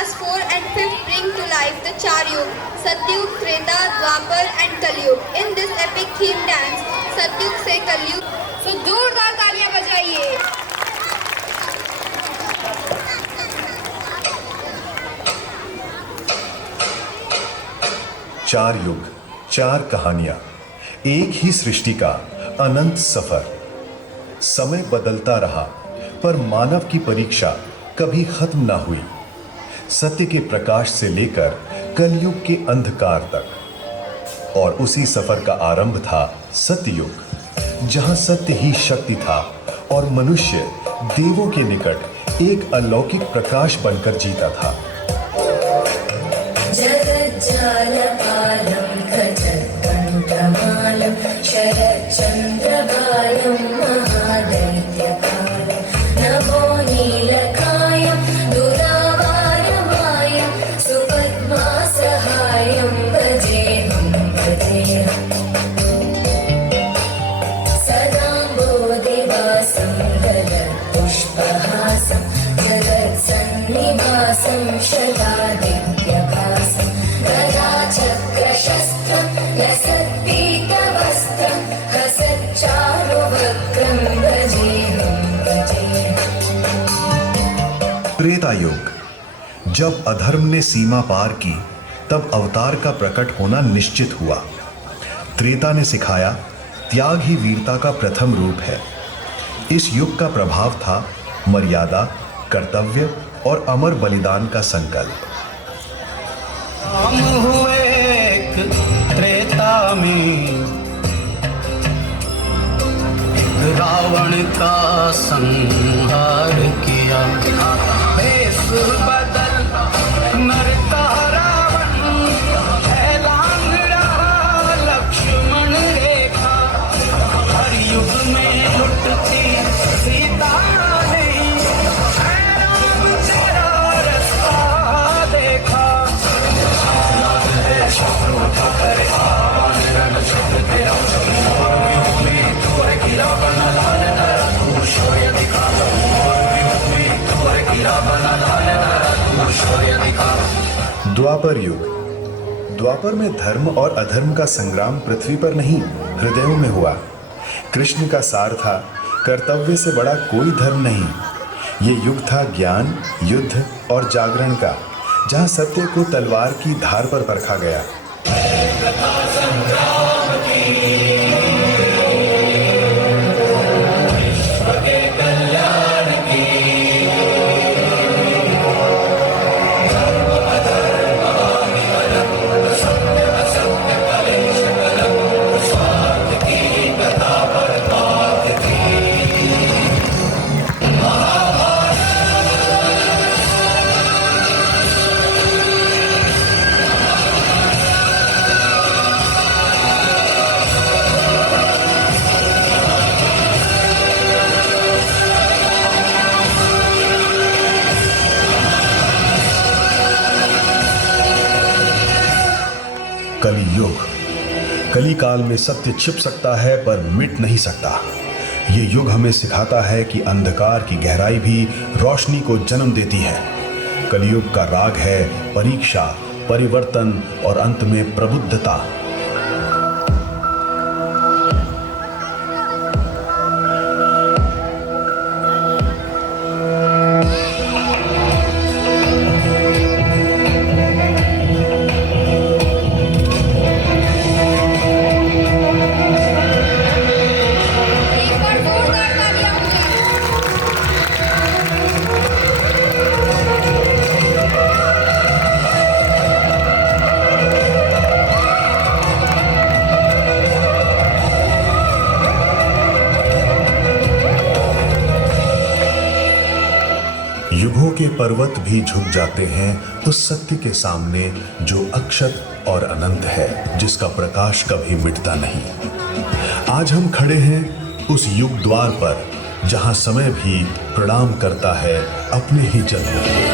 Class 4 and 5th bring to life the Char Yug, Satyug, Treta, Dwapar and Kalyug. In this epic theme dance, Satyug से Kalyug. So जोरदार तालियां बजाइए. चार युग, चार कहानियां, एक ही सृष्टि का अनंत सफर. समय बदलता रहा पर मानव की परीक्षा कभी खत्म ना हुई. सत्य के प्रकाश से लेकर कलयुग के अंधकार तक. और उसी सफर का आरंभ था सत्ययुग, जहां सत्य ही शक्ति था और मनुष्य देवों के निकट एक अलौकिक प्रकाश बनकर जीता था. जगज्जालपालं खचत्कण्ठमालं शरच्चन्द्रबालं महादैत्यकालं नभो नीलकायं दुरावारमायं सुपद्मासहायं भजेऽहं भजेऽहम् सदाम्बोधिवासं गलत्पुष्पहासं जगत्सन्निवासं शतादित्यभासं गदाचक्रशस्त्रं लसत्पीतवस्त्रं हसच्चारुवक्त्रं भजेऽहं भजेऽहम्. त्रेता युग. जब अधर्म ने सीमा पार की तब अवतार का प्रकट होना निश्चित हुआ. त्रेता ने सिखाया त्याग ही वीरता का प्रथम रूप है. इस युग का प्रभाव था मर्यादा, कर्तव्य और अमर बलिदान का संकल्प. हम हुए एक त्रेता में, रावण का संहार किया. भेष बदल मरता रावण, ऐलान लक्ष्मण रेखा. हर युग में लुटती सीता नहीं, राम तेरा रास्ता देखा. द्वापर युग. द्वापर में धर्म और अधर्म का संग्राम पृथ्वी पर नहीं, हृदयों में हुआ. कृष्ण का सार था कर्तव्य से बड़ा कोई धर्म नहीं. ये युग था ज्ञान, युद्ध और जागरण का, जहां सत्य को तलवार की धार पर परखा गया. कलियुग. कली काल में सत्य छिप सकता है पर मिट नहीं सकता. ये युग हमें सिखाता है कि अंधकार की गहराई भी रोशनी को जन्म देती है. कलियुग का राग है परीक्षा, परिवर्तन और अंत में प्रबुद्धता. युगों के पर्वत भी झुक जाते हैं उस सत्य के सामने जो अक्षत और अनंत है, जिसका प्रकाश कभी मिटता नहीं. आज हम खड़े हैं उस युग द्वार पर, जहां समय भी प्रणाम करता है अपने ही जन्म.